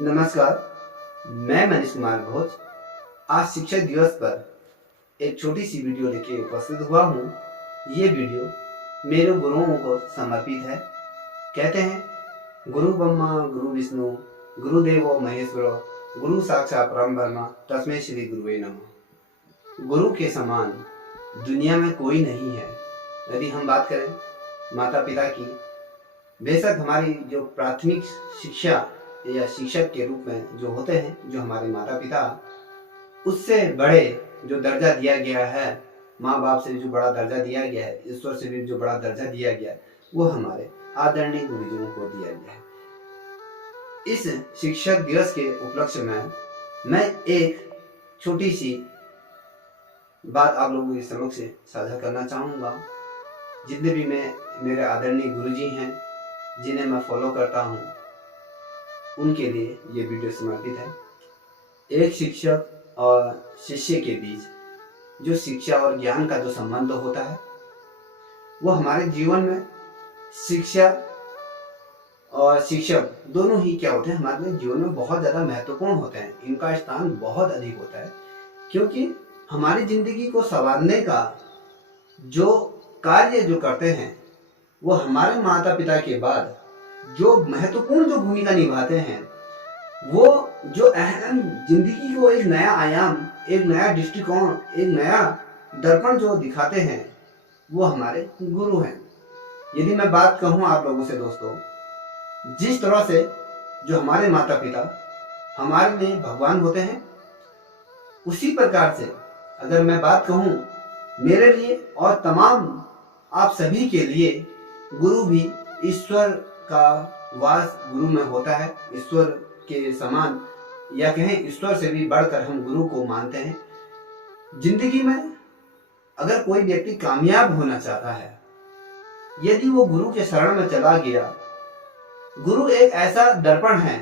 नमस्कार, मैं मनीष कुमार घोष आज शिक्षक दिवस पर एक छोटी सी वीडियो लेके उपस्थित हुआ हूँ। ये वीडियो मेरे गुरुओं को समर्पित है। कहते हैं गुरु ब्रह्मा गुरु विष्णु गुरुदेवो महेश्वरो गुरु साक्षात परम ब्रह्म तस्मै श्री गुरुवे नमः। गुरु के समान दुनिया में कोई नहीं है। यदि हम बात करें माता पिता की, बेशक हमारी जो प्राथमिक शिक्षा या शिक्षक के रूप में जो होते हैं, जो हमारे माता पिता, उससे बड़े जो दर्जा दिया गया है, माँ बाप से जो बड़ा दर्जा दिया गया है, ईश्वर से भी जो बड़ा दर्जा दिया गया है, वो हमारे आदरणीय गुरुजनों को दिया गया है। इस शिक्षक दिवस के उपलक्ष्य में मैं एक छोटी सी बात आप लोगों के समक्ष साझा करना चाहूँगा। जितने भी मेरे आदरणीय गुरुजी हैं, जिन्हें मैं फॉलो करता हूँ, उनके लिए ये वीडियो समर्पित है। एक शिक्षक और शिष्य के बीच जो शिक्षा और ज्ञान का जो संबंध होता है, वो हमारे जीवन में शिक्षा और शिक्षक दोनों ही क्या होते हैं, हमारे जीवन में बहुत ज़्यादा महत्वपूर्ण होते हैं। इनका स्थान बहुत अधिक होता है, क्योंकि हमारी जिंदगी को संवारने का जो कार्य जो करते हैं, वो हमारे माता पिता के बाद जो महत्वपूर्ण जो भूमिका निभाते हैं, वो जो अहम जिंदगी को एक नया आयाम, एक नया दृष्टिकोण, एक नया दर्पण जो दिखाते हैं, वो हमारे गुरु हैं। यदि मैं बात कहूँ आप लोगों से दोस्तों, जिस तरह से जो हमारे माता पिता हमारे लिए भगवान होते हैं, उसी प्रकार से अगर मैं बात कहूँ मेरे लिए और तमाम आप सभी के लिए, गुरु भी ईश्वर का वास गुरु में होता है। ईश्वर के समान या कहें ईश्वर से भी बढ़कर हम गुरु को मानते हैं। जिंदगी में अगर कोई व्यक्ति कामयाब होना चाहता है, यदि वो गुरु के शरण में चला गया, गुरु एक ऐसा दर्पण है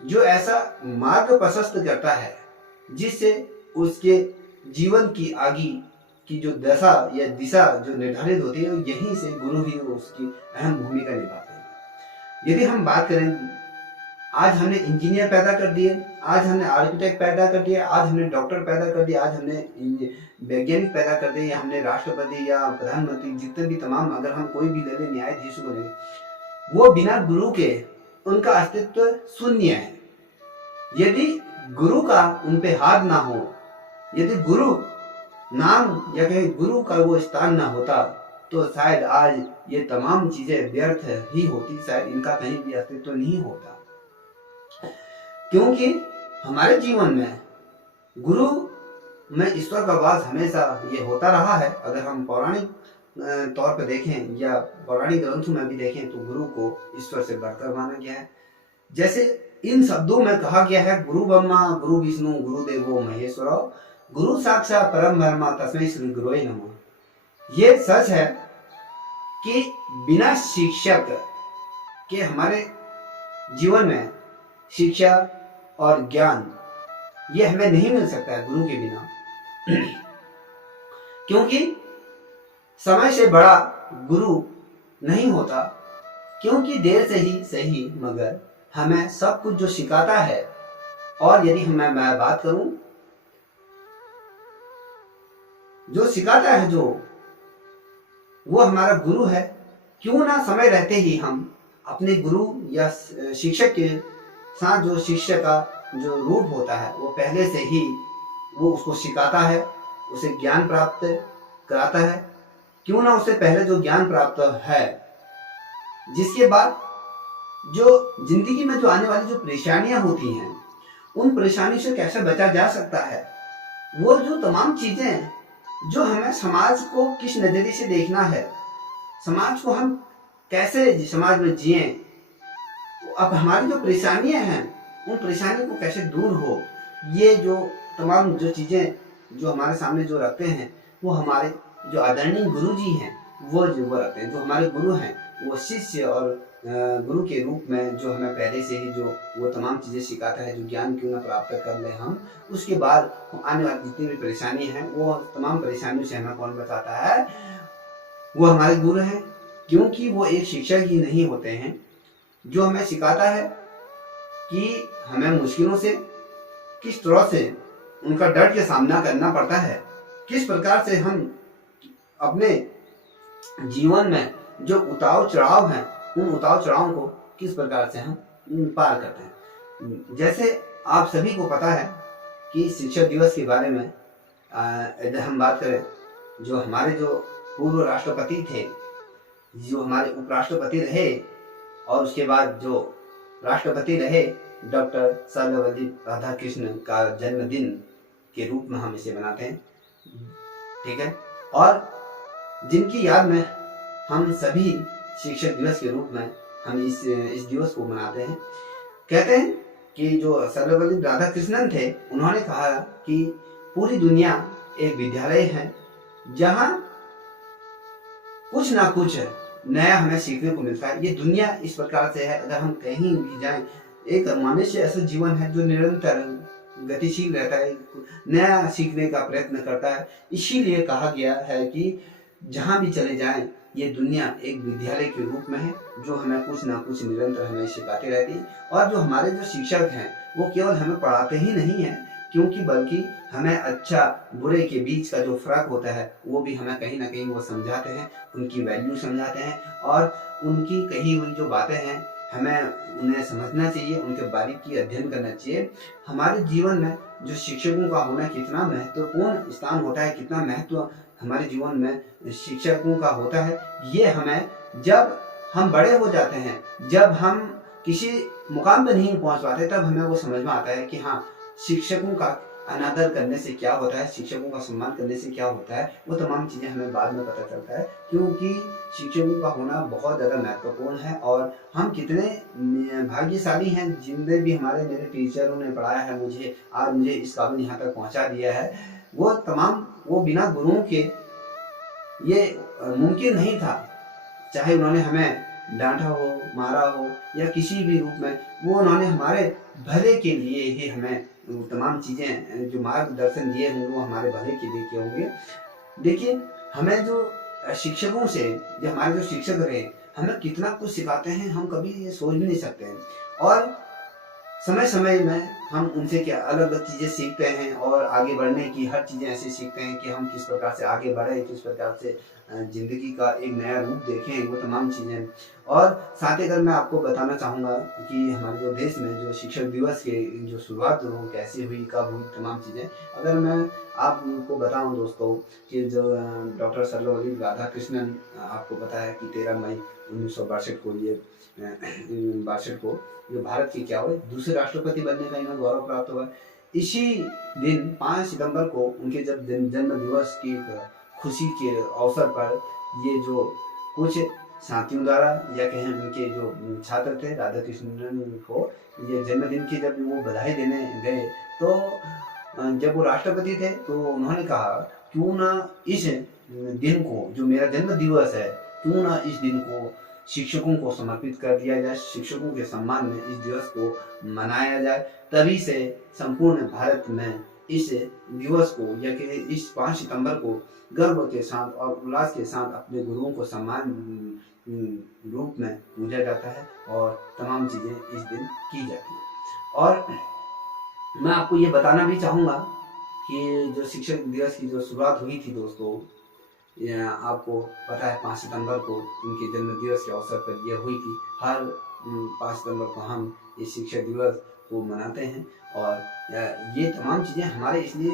जो ऐसा मार्ग प्रशस्त करता है, जिससे उसके जीवन की आगे की जो दशा या दिशा जो निर्धारित होती है, यहीं से गुरु ही उसकी अहम भूमिका निभाते हैं। यदि हम बात करें, आज हमने इंजीनियर पैदा कर दिए, आज हमने आर्किटेक्ट पैदा कर दिया, आज हमने डॉक्टर पैदा कर दिया, आज हमने वैज्ञानिक पैदा कर दिए, या हमने राष्ट्रपति या प्रधानमंत्री, जितने भी तमाम, अगर हम कोई भी ले लें, न्यायाधीश को ले लें, वो बिना गुरु के उनका अस्तित्व शून्य है। यदि गुरु का उन पे हाथ ना हो, यदि गुरु नाम या कहीं गुरु का वो स्थान ना होता, तो शायद आज ये तमाम चीजें व्यर्थ ही होती, शायद इनका कहीं भी अस्तित्व नहीं होता। क्योंकि हमारे जीवन में गुरु में ईश्वर का वास हमेशा ये होता रहा है। अगर हम पौराणिक तौर पर देखें या पौराणिक ग्रंथों में भी देखें, तो गुरु को ईश्वर से बढ़कर माना गया है। जैसे इन शब्दों में कहा गया है, गुरु ब्रह्मा गुरु विष्णु गुरुदेवो महेश्वरो गुरु साक्षात परम ब्रह्म तस्मै श्री गुरुवे नमः। ये सच है कि बिना शिक्षक के हमारे जीवन में शिक्षा और ज्ञान ये हमें नहीं मिल सकता है गुरु के बिना। क्योंकि समय से बड़ा गुरु नहीं होता, क्योंकि देर से ही सही मगर हमें सब कुछ जो सिखाता है। और यदि मैं बात करूं, जो सिखाता है जो वो हमारा गुरु है। क्यों ना समय रहते ही हम अपने गुरु या शिक्षक के साथ, जो शिष्य का जो रूप होता है, वो पहले से ही वो उसको सिखाता है, उसे ज्ञान प्राप्त कराता है। क्यों ना उससे पहले जो ज्ञान प्राप्त है, जिसके बाद जो जिंदगी में जो आने वाली जो परेशानियां होती हैं, उन परेशानी से कैसे बचा जा सकता है, वो जो तमाम चीजें जो हमें समाज को किस नजरिए से देखना है, समाज को हम कैसे समाज में जिए, अब हमारी जो परेशानियां हैं, उन परेशानियों को कैसे दूर हो, ये जो तमाम जो चीजें जो हमारे सामने जो रखते हैं, वो हमारे जो आदरणीय गुरु जी हैं, वो रखते हैं। जो हमारे गुरु हैं, वो शिष्य और गुरु के रूप में जो हमें पहले से ही जो वो तमाम चीज़ें सिखाता है, जो ज्ञान क्यों ना प्राप्त कर ले हम, उसके बाद आने वाली जितनी भी परेशानी है, वो तमाम परेशानियों से हमें कौन बचाता है, वो हमारे गुरु हैं। क्योंकि वो एक शिक्षक ही नहीं होते हैं जो हमें सिखाता है, कि हमें मुश्किलों से किस तरह से उनका डट के सामना करना पड़ता है, किस प्रकार से हम अपने जीवन में जो उतार चढ़ाव हैं उन उतार चढ़ाव को किस प्रकार से हम पार करते हैं। जैसे आप सभी को पता है कि शिक्षक दिवस के बारे में यदि हम बात करें, जो हमारे जो पूर्व राष्ट्रपति थे, जो हमारे उपराष्ट्रपति रहे और उसके बाद जो राष्ट्रपति रहे, डॉक्टर सर्वपल्ली राधाकृष्णन का जन्मदिन के रूप में हम इसे मनाते हैं, ठीक है। और जिनकी याद में हम सभी शिक्षक दिवस के रूप में हम इस दिवस को मनाते हैं। कहते हैं कि जो सर्वपल्ली राधाकृष्णन थे, उन्होंने कहा कि पूरी दुनिया एक विद्यालय है जहाँ कुछ ना कुछ नया हमें सीखने को मिलता है। ये दुनिया इस प्रकार से है, अगर हम कहीं भी जाएं, एक मनुष्य ऐसा जीवन है जो निरंतर गतिशील रहता है, नया सीखने का प्रयत्न करता है। इसीलिए कहा गया है कि जहाँ भी चले जाएं, ये दुनिया एक विद्यालय के रूप में है जो हमें कुछ ना कुछ निरंतर हमें सिखाते रहती है। और जो हमारे जो शिक्षक हैं वो केवल हमें पढ़ाते ही नहीं हैं, क्योंकि बल्कि हमें अच्छा बुरे के बीच का जो फर्क होता है वो भी हमें कहीं ना कहीं वो समझाते हैं, उनकी वैल्यू समझाते हैं और उनकी कही हुई जो बातें हैं हमें उन्हें समझना चाहिए, उनके बारीकी अध्ययन करना चाहिए। हमारे जीवन में जो शिक्षकों का होना कितना महत्वपूर्ण स्थान होता है, कितना महत्व हमारे जीवन में शिक्षकों का होता है, ये हमें जब हम बड़े हो जाते हैं, जब हम किसी मुकाम पर नहीं पहुंच पाते, तब हमें वो समझ में आता है कि हाँ, शिक्षकों का अनादर करने से क्या होता है, शिक्षकों का सम्मान करने से क्या होता है। वो तमाम चीज़ें हमें बाद में पता चलता है, क्योंकि शिक्षकों का होना बहुत ज़्यादा महत्वपूर्ण है। और हम कितने भाग्यशाली हैं, जिनने भी हमारे मेरे टीचरों ने पढ़ाया है मुझे, आज मुझे इस काबिल यहाँ तक पहुँचा दिया है। वो बिना गुरुओं के ये मुमकिन नहीं था। चाहे उन्होंने हमें डांटा हो, मारा हो या किसी भी रूप में, वो उन्होंने हमारे भले के लिए ही हमें तमाम चीज़ें जो मार्गदर्शन दिए होंगे वो हमारे भले के लिए किए होंगे। देखिए, हमें जो शिक्षकों से, जो हमारे जो शिक्षक रहे, हमें कितना कुछ सिखाते हैं, हम कभी ये सोच भी नहीं सकते हैं। और समय समय में हम उनसे क्या अलग अलग चीज़ें सीखते हैं और आगे बढ़ने की हर चीज़ें ऐसे सीखते हैं कि हम किस प्रकार से आगे बढ़ें, किस प्रकार से ज़िंदगी का एक नया रूप देखें, वो तमाम चीज़ें। और साथ ही अगर मैं आपको बताना चाहूँगा कि हमारे जो देश में जो शिक्षक दिवस के जो शुरुआत हो, कैसे हुई, कब हुई, तमाम चीज़ें अगर मैं आपको बताऊँ दोस्तों, कि जो डॉक्टर सर्वपल्ली राधाकृष्णन, आपको पता है कि 13 मई 1962 को ये 62 को जो भारत के क्या हुए दूसरे राष्ट्रपति बनने का इन्हें गौरव प्राप्त हुआ। इसी दिन 5 सितंबर को उनके जब जन्म दिवस की खुशी के अवसर पर ये जो कुछ साथियों द्वारा या कहें उनके जो छात्र थे राधाकृष्णन को, ये जन्मदिन की जब वो बधाई देने गए, तो जब वो राष्ट्रपति थे तो उन्होंने कहा क्यों ना इस दिन को, जो मेरा जन्म दिवस है, क्यों ना इस दिन को शिक्षकों को समर्पित कर दिया जाए, शिक्षकों के सम्मान में इस दिवस को मनाया जाए। तभी से संपूर्ण भारत में इस दिवस को या कि इस 5 सितंबर को गर्व के साथ और उल्लास के साथ अपने गुरुओं को सम्मान रूप में पूजा जाता है और तमाम चीज़ें इस दिन की जाती है। और मैं आपको ये बताना भी चाहूँगा कि जो शिक्षक दिवस की जो शुरुआत हुई थी दोस्तों, आपको पता है 5 सितंबर को उनके जन्म दिवस के अवसर पर यह हुई थी। हर 5 सितंबर को हम इस शिक्षक दिवस को मनाते हैं और ये तमाम चीज़ें हमारे इसलिए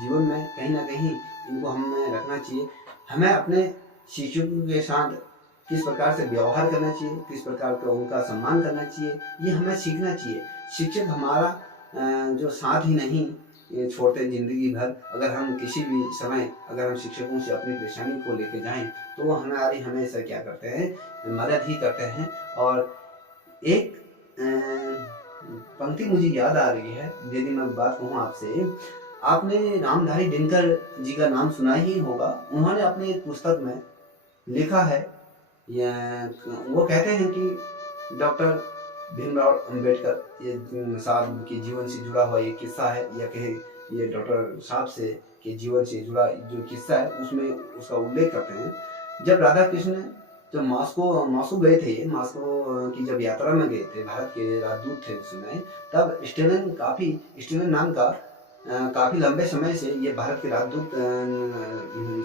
जीवन में कहीं ना कहीं इनको हमें रखना चाहिए। हमें अपने शिक्षकों के साथ किस प्रकार से व्यवहार करना चाहिए, किस प्रकार का उनका सम्मान करना चाहिए, ये हमें सीखना चाहिए। शिक्षक हमारा जो साथ ही नहीं ये छोड़ते जिंदगी भर। अगर हम किसी भी समय अगर हम शिक्षकों से अपनी परेशानी को लेकर जाएं तो वो हमारी हमेशा क्या करते हैं, मदद ही करते हैं। और एक पंक्ति मुझे याद आ रही है, यदि मैं बात कहूँ आपसे, आपने रामधारी दिनकर जी का नाम सुना ही होगा। उन्होंने अपनी एक पुस्तक में लिखा है, वो कहते हैं कि डॉक्टर भीमराव अंबेडकर ये साहब के जीवन से जुड़ा हुआ एक किस्सा है, या कहे ये डॉक्टर साहब से के जीवन से जुड़ा जो किस्सा है उसमें उसका उल्लेख करते हैं। जब राधाकृष्ण जब मॉस्को मॉस्को गए थे, ये मॉस्को की जब यात्रा में गए थे, भारत के राजदूत थे उस समय, तब स्टेलिन नाम का काफ़ी लंबे समय से ये भारत के राजदूत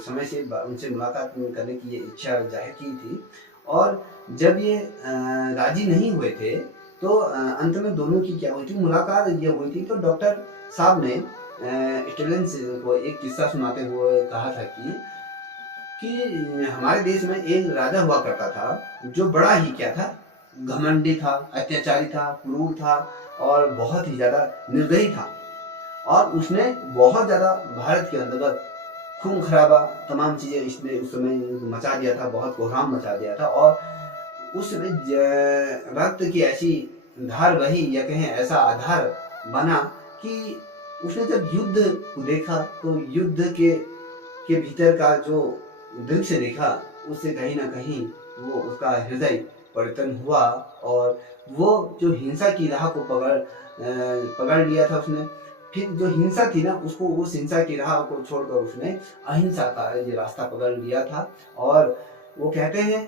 समय से उनसे मुलाकात करने की ये इच्छा जाहिर की थी। और जब ये राजी नहीं हुए थे तो अंत में दोनों की क्या हुई थी, मुलाकात ये हुई थी। तो डॉक्टर साहब ने स्टेलिन को एक किस्सा सुनाते हुए कहा था कि हमारे देश में एक राजा हुआ करता था जो बड़ा ही क्या था, घमंडी था, अत्याचारी था, क्रूर था और बहुत ही ज़्यादा निर्दयी था। और उसने बहुत ज़्यादा भारत के अंतर्गत खून खराबा तमाम चीज़ें इसने उस समय मचा दिया था, बहुत कोहराम मचा दिया था। और उस समय रक्त की ऐसी धार बही या कहें ऐसा आधार बना कि उसने जब युद्ध को देखा तो युद्ध के भीतर का जो दृश्य देखा, उससे कहीं ना कहीं वो उसका हृदय परिवर्तन हुआ और वो जो हिंसा की राह को पकड़ लिया था उसने। फिर जो हिंसा थी ना, उसको उस हिंसा की राह को छोड़कर उसने अहिंसा का ये रास्ता पकड़ लिया था। और वो कहते हैं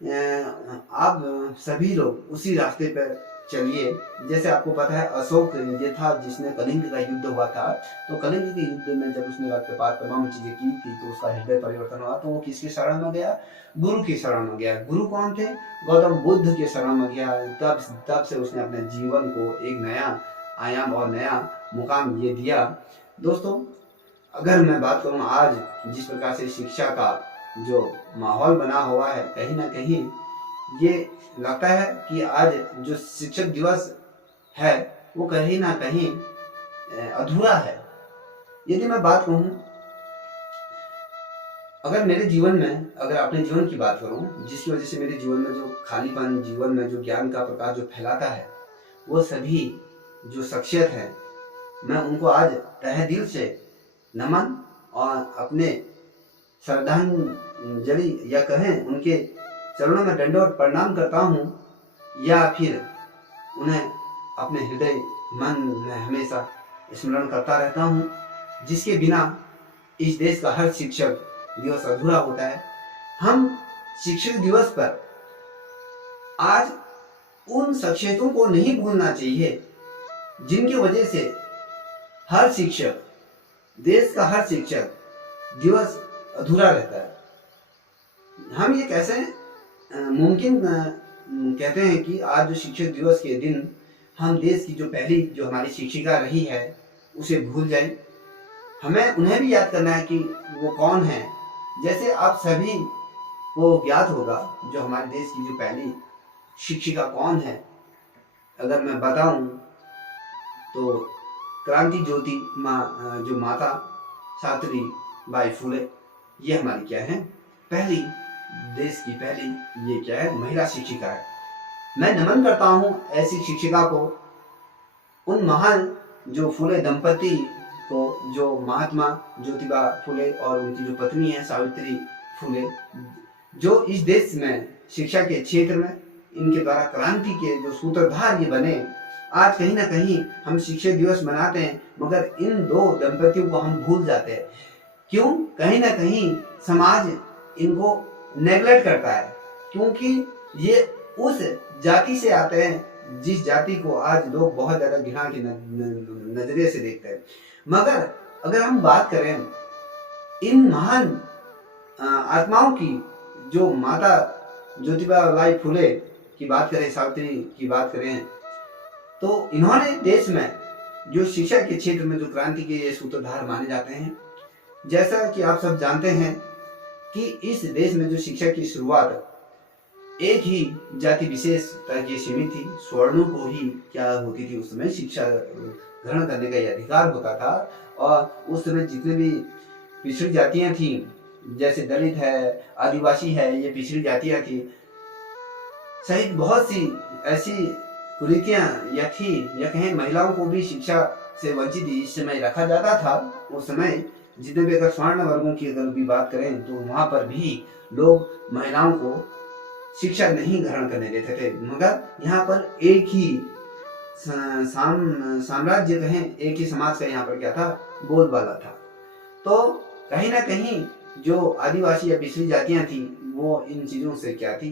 आप सभी लोग उसी रास्ते पर चलिए। जैसे आपको पता है अशोक ये था जिसने कलिंग का युद्ध हुआ था, तो कलिंग के युद्ध में जब उसने रक्तपात तमाम चीजें की थी तो उसका हृदय परिवर्तन हुआ। तो वो किसकी शरण में गया? गुरु की शरण में गया। गुरु कौन थे? गौतम बुद्ध के शरण में गया। तब से उसने अपने जीवन को एक नया आयाम और नया मुकाम ये दिया। दोस्तों, अगर मैं बात करूँ आज जिस प्रकार से शिक्षा का जो माहौल बना हुआ है, कहीं ना कहीं ये लगता है कि आज जो शिक्षक दिवस है वो कहीं ना कहीं अधूरा है। यदि मैं बात कहूँ, अगर मेरे जीवन में, अगर अपने जीवन की बात करूँ, जिसकी वजह से मेरे जीवन में जो खालीपन, जीवन में जो ज्ञान का प्रकाश जो फैलाता है, वो सभी जो शख्सियत है, मैं उनको आज तहे दिल से नमन और अपने श्रद्धांजलि या कहें उनके चरणों में दंडवत प्रणाम करता हूँ, या फिर उन्हें अपने हृदय मन में हमेशा स्मरण करता रहता हूँ, जिसके बिना इस देश का हर शिक्षक दिवस अधूरा होता है। हम शिक्षक दिवस पर आज उन शख्सियतों को नहीं भूलना चाहिए जिनकी वजह से हर शिक्षक, देश का हर शिक्षक दिवस अधूरा रहता है। हम ये कैसे मुमकिन कहते हैं कि आज जो शिक्षक दिवस के दिन हम देश की जो पहली जो हमारी शिक्षिका रही है उसे भूल जाएं। हमें उन्हें भी याद करना है कि वो कौन है। जैसे आप सभी को ज्ञात होगा जो हमारे देश की जो पहली शिक्षिका कौन है, अगर मैं बताऊं तो क्रांति ज्योति जो माता सावित्री बाई फुले, ये हमारी क्या है, पहली देश की पहली ये क्या है, महिला शिक्षिका है। मैं नमन करता हूँ ऐसी शिक्षिका को, उन महान जो फुले दंपति को, जो महात्मा ज्योतिबा फुले और उनकी जो पत्नी है सावित्री फुले, जो इस देश में शिक्षा के क्षेत्र में इनके द्वारा क्रांति के जो सूत्रधार ये बने। आज कहीं ना कहीं हम शिक्षक दिवस मनाते हैं मगर इन दो दंपतियों को हम भूल जाते हैं। क्यों? कहीं ना कहीं समाज इनको नेगलेक्ट करता है, क्योंकि ये उस जाति से आते हैं जिस जाति को आज लोग बहुत ज़्यादा घृणा के नजरिए से देखते हैं। मगर अगर हम बात करें इन महान आत्माओं की, जो माता ज्योतिबा बाई फुले की बात करें, सावित्री की बात करें, तो इन्होंने देश में जो शिक्षा के क्षेत्र में जो क्रांति के ये सूत्रधार माने जाते हैं। जैसा कि आप सब जानते हैं कि इस देश में जो शिक्षा की शुरुआत एक ही जाति विशेष तक ये सीमित थी, स्वर्णों को ही क्या होती थी उस समय, शिक्षा ग्रहण करने का ये अधिकार होता था। और उस समय जितने भी पिछड़ी जातियां थी, जैसे दलित है, आदिवासी है, ये पिछड़ी जातियां थी, सहित बहुत सी ऐसी कुरीतियां या थी, या कहें महिलाओं को भी शिक्षा से वंचित इस समय रखा जाता था। उस समय जितने भी अगर स्वर्ण वर्गों की अगर भी बात करें तो वहां पर भी लोग महिलाओं को शिक्षा नहीं ग्रहण करने देते थे। मगर यहाँ पर एक ही साम्राज्य कहें, एक ही समाज का यहाँ पर क्या था, बोलबाला था। तो कहीं ना कहीं जो आदिवासी या पिछड़ी जातियां थी वो इन चीज़ों से क्या थी,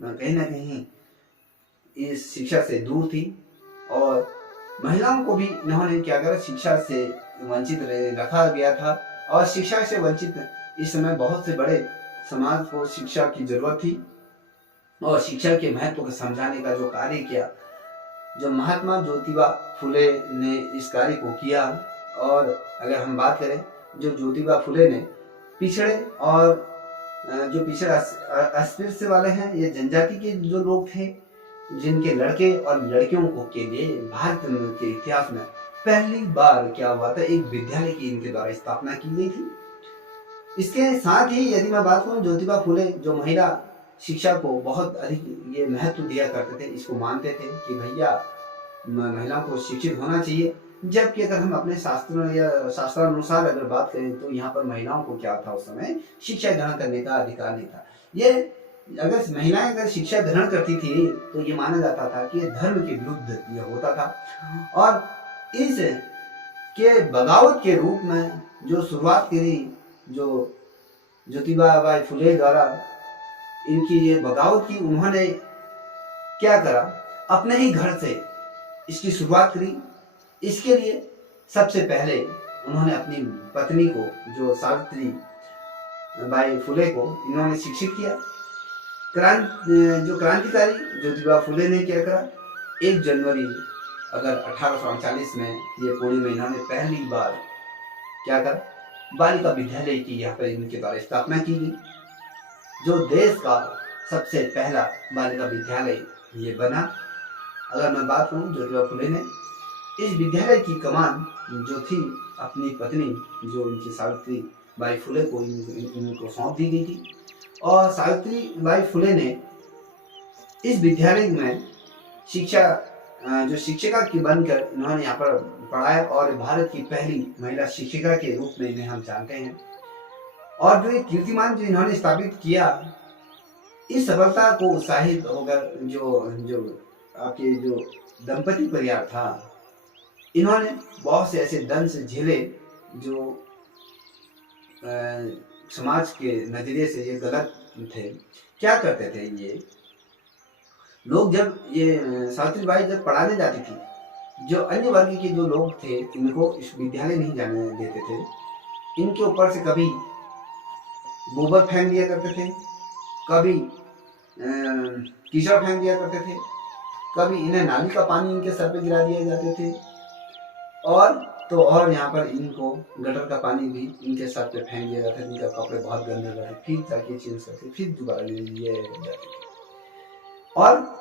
कहीं ना कहीं इस शिक्षा से दूर थी। और महिलाओं को भी इन्होंने क्या करा, शिक्षा से वंचित रखा गया था। और शिक्षा से वंचित इस समय बहुत से बड़े समाज को शिक्षा की जरूरत थी। और शिक्षा के महत्व को समझाने का जो कार्य किया, जो महात्मा ज्योतिबा फुले ने इस कार्य को किया। और अगर हम बात करें, जो ज्योतिबा फुले ने पिछड़े और जो पिछड़े अस्पृश्य वाले हैं, ये जनजाति के जो लोग थे, जिनके लड़के और लड़कियों को के लिए भारत के इतिहास में पहली बार क्या हुआ था, एक विद्यालय की इनके द्वारा स्थापना की गई थी। इसके साथ ही यदि मैं बात करूं, ज्योतिबा फुले जो महिला शिक्षा को बहुत अधिक ये महत्व दिया करते थे, इसको मानते थे कि भैया महिलाओं को शिक्षित होना चाहिए। जबकि अगर हम अपने शास्त्रों या शास्त्रानुसार अगर बात करें तो यहाँ पर महिलाओं को क्या था, उस समय शिक्षा ग्रहण करने का अधिकार नहीं था। ये अगर महिलाएं अगर शिक्षा ग्रहण करती थी तो ये माना जाता था कि धर्म के विरुद्ध ये होता था। और इस के बगावत के रूप में जो शुरुआत करी, जो ज्योतिबा बाई फुले द्वारा इनकी ये बगावत की, उन्होंने क्या करा, अपने ही घर से इसकी शुरुआत करी। इसके लिए सबसे पहले उन्होंने अपनी पत्नी को, जो सावित्री बाई फुले को इन्होंने शिक्षित किया। जो क्रांतिकारी ज्योतिबा फुले ने क्या करा, 1 जनवरी अगर 1848 में ये पुणे में इन्होंने पहली बार क्या करा, बालिका विद्यालय की यहाँ पर इनके द्वारा स्थापना की गई, जो देश का सबसे पहला बालिका विद्यालय ये बना। अगर मैं बात करूँ, ज्योतिबा फुले ने इस विद्यालय की कमान जो थी अपनी पत्नी, जो उनकी सावित्री बाई फुले को इनको सौंप दी गई थी। और सावित्री बाई फुले ने इस विद्यालय में शिक्षा जो शिक्षिका की बनकर इन्होंने यहाँ पर पढ़ाया, और भारत की पहली महिला शिक्षिका के रूप में इन्हें हम जानते हैं। और जो ये कीर्तिमान जो इन्होंने स्थापित किया, इस सफलता को उत्साहित होकर जो आपके जो दंपति परिवार था, इन्होंने बहुत से ऐसे दंश झेले जो समाज के नजरिए से ये गलत थे। क्या करते थे ये लोग, जब ये सावित्रीबाई जब पढ़ाने जाती थी, जो अन्य वर्ग के जो लोग थे इनको इस विद्यालय नहीं जाने देते थे। इनके ऊपर से कभी गोबर फेंक दिया करते थे, कभी कीचड़ फेंक दिया करते थे, कभी इन्हें नाली का पानी इनके सर पे गिरा दिया जाते थे। और यहाँ पर इनको गटर का पानी भी इनके सर पे फेंक दिया जाता था। इनके कपड़े बहुत गंदे रहते, फिर जाके चेंज करके फिर दोबारा लिए जाते थे। और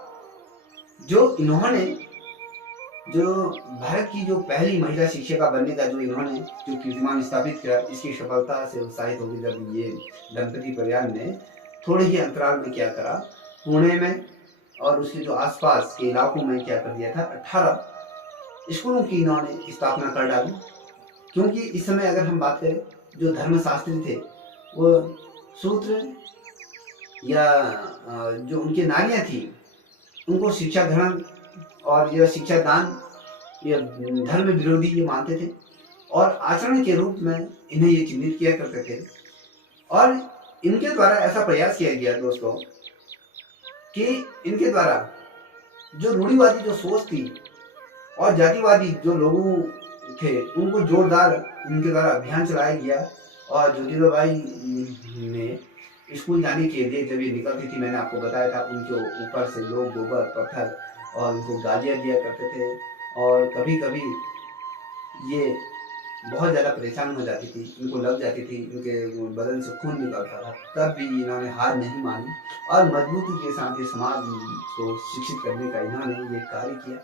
जो इन्होंने जो भारत की जो पहली महिला शिक्षिका बनने का जो इन्होंने जो कीर्तिमान स्थापित किया, इसकी सफलता से उत्साहित होकर जब ये दंपति परिवार ने थोड़े ही अंतराल में क्या करा, पुणे में और उसके जो आसपास के इलाकों में क्या कर दिया था, 18 स्कूलों की इन्होंने स्थापना कर डाली। क्योंकि इस समय अगर हम बात करें, जो धर्मशास्त्री थे वो सूत्र या जो उनकी नारियां थी, उनको शिक्षा ग्रहण और यह शिक्षा दान यह धर्म विरोधी ये मानते थे, और आचरण के रूप में इन्हें ये चिन्हित किया करते थे। और इनके द्वारा ऐसा प्रयास किया गया दोस्तों कि इनके द्वारा जो रूढ़िवादी जो सोच थी और जातिवादी जो लोगों थे, उनको जोरदार इनके द्वारा अभियान चलाया गया। और ज्योतिबा बाई ने स्कूल जाने के लिए जब ये निकलती थी, मैंने आपको बताया था, उनके ऊपर से लोग गोबर पत्थर और उनको गालियाँ दिया करते थे। और कभी कभी ये बहुत ज़्यादा परेशान हो जाती थी, इनको लग जाती थी, इनके बदन से खून निकलता था, तब भी इन्होंने हार नहीं मानी और मजबूती के साथ ये समाज को शिक्षित करने का इन्होंने ये कार्य किया।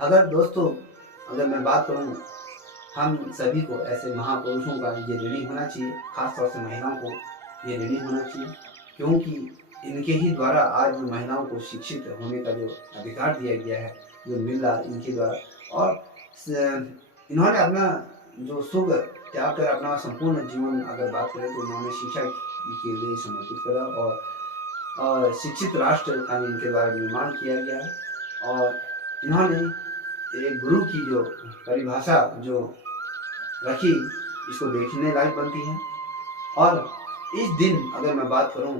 अगर दोस्तों अगर मैं बात करूँ, हम सभी को ऐसे महापुरुषों का ये ऋणी होना चाहिए, खासतौर से महिलाओं को ये ऋणी होना चाहिए, क्योंकि इनके ही द्वारा आज महिलाओं को शिक्षित होने का जो अधिकार दिया गया है, जो मिल रहा इनके द्वारा। और इन्होंने अपना जो सुख त्याग कर अपना संपूर्ण जीवन अगर बात करें तो इन्होंने शिक्षा के लिए समर्पित करा और शिक्षित राष्ट्र का इनके द्वारा निर्माण किया गया। और इन्होंने एक गुरु की जो परिभाषा जो रखी, इसको देखने लायक बनती है। और इस दिन अगर मैं बात करूं,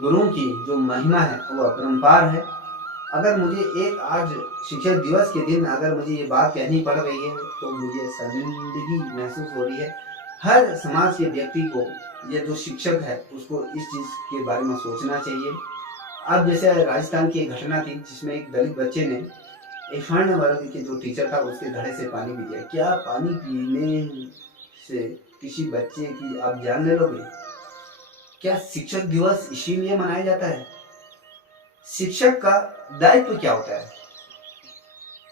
गुरुओं की जो महिमा है वो अपरंपार है। अगर मुझे एक आज शिक्षक दिवस के दिन अगर मुझे ये बात कहनी पड़ रही है तो मुझे शर्मिंदगी महसूस हो रही है। हर समाज के व्यक्ति को, ये जो शिक्षक है उसको इस चीज़ के बारे में सोचना चाहिए। अब जैसे राजस्थान की एक घटना थी जिसमें एक दलित बच्चे ने एक स्वर्ण वर्ग के जो टीचर था उसके घड़े से पानी पी दिया। क्या पानी पीने से किसी बच्चे की आप जान ले लोगे? क्या शिक्षक दिवस इसीलिए मनाया जाता है? शिक्षक का दायित्व क्या होता है?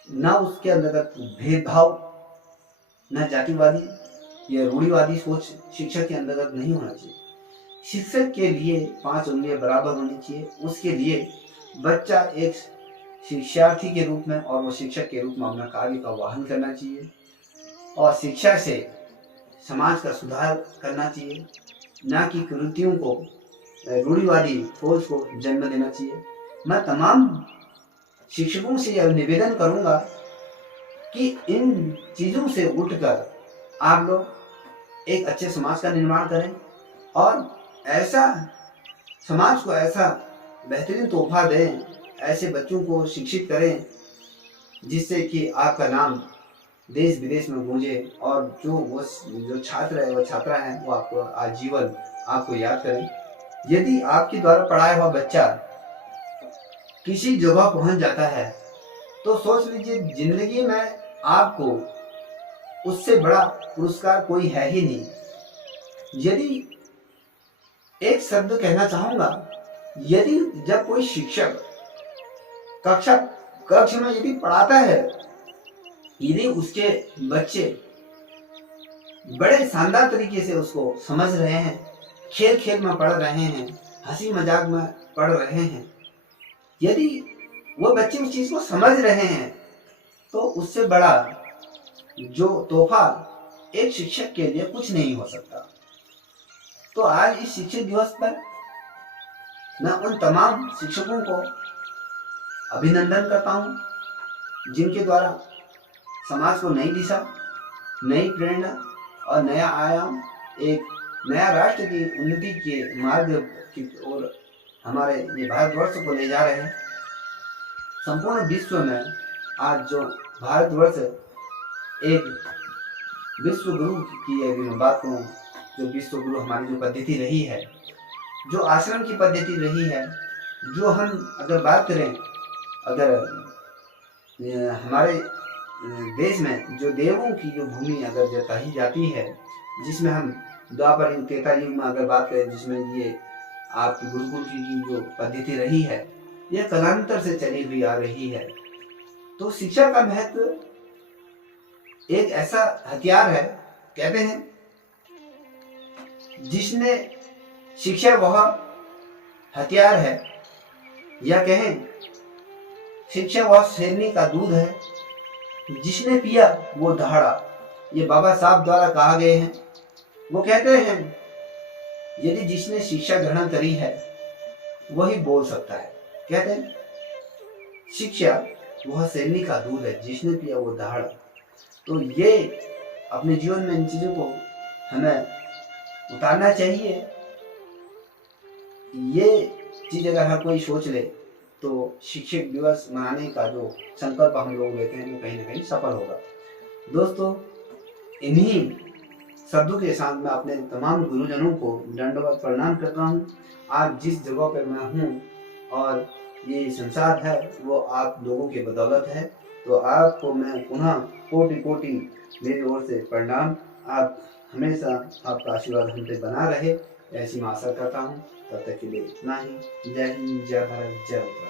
ना उसके अंतर्गत भेदभाव, ना जातिवादी या रूढ़िवादी सोच शिक्षक के अंतर्गत नहीं होना चाहिए। शिक्षक के लिए 5 उंगलियां बराबर होनी चाहिए। उसके लिए बच्चा एक शिक्षार्थी के रूप में और वो शिक्षक के रूप में अपना कार्य का वाहन करना चाहिए और शिक्षा से समाज का सुधार करना चाहिए, ना कि कुरीतियों को, रूढ़िवादी सोच को जन्म देना चाहिए। मैं तमाम शिक्षकों से यह निवेदन करूंगा कि इन चीज़ों से उठकर आप लोग एक अच्छे समाज का निर्माण करें और ऐसा समाज को ऐसा बेहतरीन तोहफा दें, ऐसे बच्चों को शिक्षित करें जिससे कि आपका नाम देश विदेश में गूंजे और जो छात्र है वो छात्रा है वो आपको आजीवन आपको याद करें। यदि आपके द्वारा पढ़ाया हुआ बच्चा किसी जगह पहुंच जाता है तो सोच लीजिए जिंदगी में आपको उससे बड़ा पुरस्कार कोई है ही नहीं। यदि एक शब्द कहना चाहूंगा, यदि जब कोई शिक्षक कक्ष में यदि पढ़ाता है, यदि उसके बच्चे बड़े शानदार तरीके से उसको समझ रहे हैं, खेल खेल में पढ़ रहे हैं, हंसी मजाक में पढ़ रहे हैं, यदि वो बच्चे उस चीज को समझ रहे हैं तो उससे बड़ा जो तोहफा एक शिक्षक के लिए कुछ नहीं हो सकता। तो आज इस शिक्षक दिवस पर मैं उन तमाम शिक्षकों को अभिनंदन करता हूं जिनके द्वारा समाज को नई दिशा, नई प्रेरणा और नया आयाम, एक नया राष्ट्र की उन्नति के मार्ग की ओर हमारे ये भारतवर्ष को ले जा रहे हैं। संपूर्ण विश्व में आज जो भारतवर्ष एक विश्व गुरु की अगर मैं बात करूँ, जो विश्व गुरु हमारी जो पद्धति रही है, जो आश्रम की पद्धति रही है, जो हम अगर बात करें, अगर हमारे देश में जो देवों की जो भूमि अगर जो कही जाती है, जिसमें हम द्वापर युग त्रेता युग में अगर बात करें, जिसमें ये आपकी गुरुकुल की जो पद्धति रही है, यह कालांतर से चली हुई आ रही है। तो शिक्षा का महत्व एक ऐसा हथियार है, कहते हैं जिसने शिक्षा वह हथियार है, या कहें शिक्षा वह शेरनी का दूध है, जिसने पिया वो दहाड़ा। ये बाबा साहब द्वारा कहा गए हैं। वो कहते हैं यदि जिसने शिक्षा ग्रहण करी है वही बोल सकता है। कहते हैं शिक्षा वह शेरनी का दूध है, जिसने पिया वो दहाड़ा। तो ये अपने जीवन में इन चीजों को हमें उतारना चाहिए। ये चीज अगर हर कोई सोच ले तो शिक्षक दिवस मनाने का जो संकल्प हम लोग लेते हैं वो कहीं ना कहीं सफल होगा। दोस्तों, इन्हीं शब्दों के साथ मैं अपने तमाम गुरुजनों को दंडवत प्रणाम करता हूँ। आज जिस जगह पर मैं हूँ और ये संसार है वो आप लोगों के बदौलत है। तो आपको मैं पुनः कोटि कोटि मेरी ओर से प्रणाम। आप हमेशा आपका आशीर्वाद हम पे बना रहे, ऐसी मैं आशा करता हूँ। तब तक के लिए इतना ही। जय हिंद, जय भारत, जय उत्तराखंड।